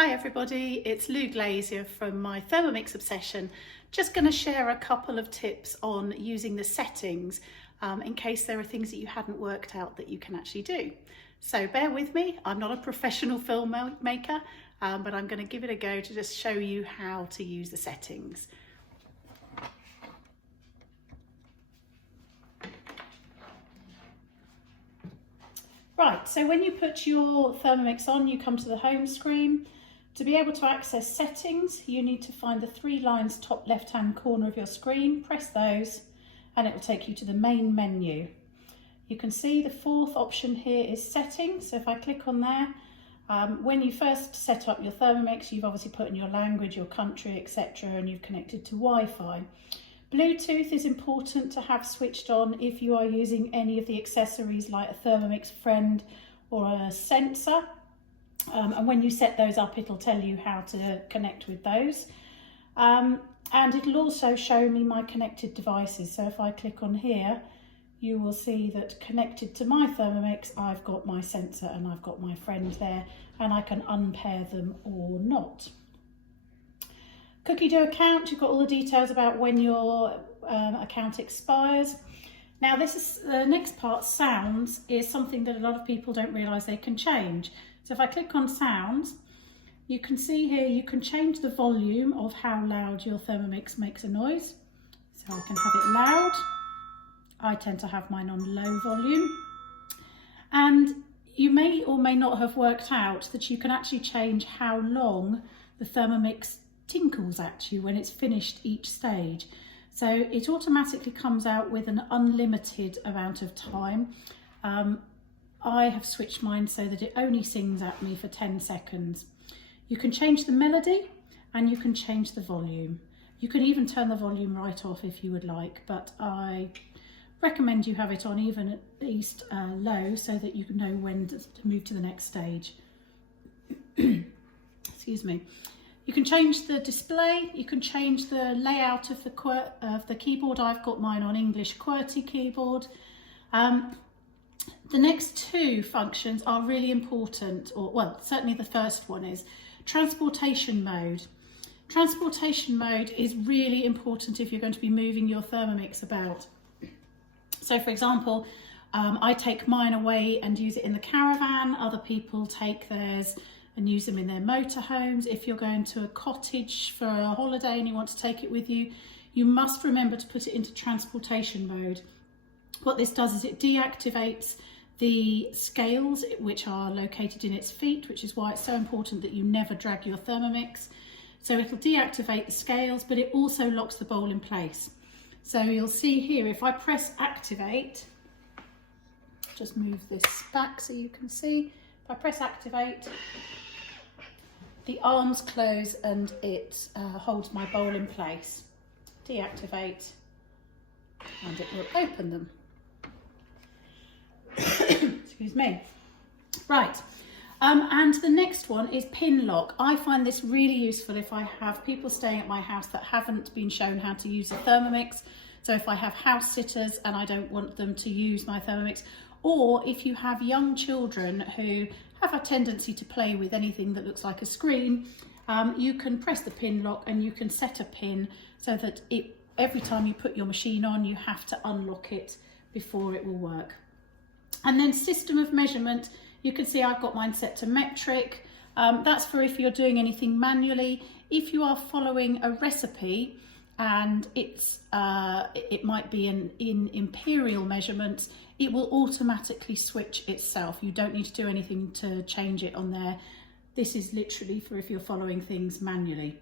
Hi everybody, it's Lou Glazier from my Thermomix Obsession. Just going to share a couple of tips on using the settings in case there are things that you hadn't worked out that you can actually do. So bear with me, I'm not a professional filmmaker, but I'm going to give it a go to just show you how to use the settings. Right, so when you put your Thermomix on, you come to the home screen. To be able to access settings, you need to find the three lines top left-hand corner of your screen, press those, and it will take you to the main menu. You can see the fourth option here is settings. So if I click on there, when you first set up your Thermomix, you've obviously put in your language, your country, etc., and you've connected to Wi-Fi. Bluetooth is important to have switched on if you are using any of the accessories like a Thermomix Friend or a sensor. And when you set those up, it'll tell you how to connect with those. And it'll also show me my connected devices. So if I click on here, you will see that connected to my Thermomix, I've got my sensor and I've got my friend there, and I can unpair them or not. Cookie dough account, you've got all the details about when your account expires. Now the next part, sounds, is something that a lot of people don't realise they can change. So if I click on sounds, you can see here you can change the volume of how loud your Thermomix makes a noise. So I can have it loud. I tend to have mine on low volume. And you may or may not have worked out that you can actually change how long the Thermomix tinkles at you when it's finished each stage. So it automatically comes out with an unlimited amount of time. I have switched mine so that it only sings at me for 10 seconds. You can change the melody and you can change the volume. You can even turn the volume right off if you would like, but I recommend you have it on even at least low so that you can know when to move to the next stage. Excuse me. You can change the display, you can change the layout of the keyboard. I've got mine on English QWERTY keyboard. The next two functions are really important, or well, certainly the first one is transportation mode. Transportation mode is really important if you're going to be moving your Thermomix about. So for example, I take mine away and use it in the caravan. Other people take theirs and use them in their motorhomes. If you're going to a cottage for a holiday and you want to take it with you, you must remember to put it into transportation mode. What this does is it deactivates the scales which are located in its feet, which is why it's so important that you never drag your Thermomix. So it'll deactivate the scales, but it also locks the bowl in place. So you'll see here, if I press activate, just move this back so you can see. If I press activate, the arms close and it holds my bowl in place. Deactivate and it will open them. Excuse me. Right, and the next one is pin lock. I find this really useful if I have people staying at my house that haven't been shown how to use a Thermomix. So if I have house sitters and I don't want them to use my Thermomix, or if you have young children who have a tendency to play with anything that looks like a screen, you can press the pin lock and you can set a pin so that every time you put your machine on, you have to unlock it before it will work. And then system of measurement, you can see I've got mine set to metric. That's for if you're doing anything manually. If you are following a recipe and it might be in imperial measurements, it will automatically switch itself. You don't need to do anything to change it on there. This is literally for if you're following things manually.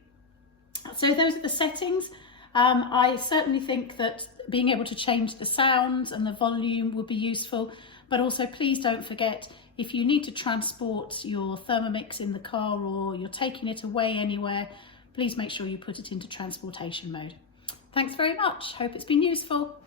So those are the settings. I certainly think that being able to change the sounds and the volume would be useful, but also please don't forget, if you need to transport your Thermomix in the car or you're taking it away anywhere, please make sure you put it into transportation mode. Thanks very much. Hope it's been useful.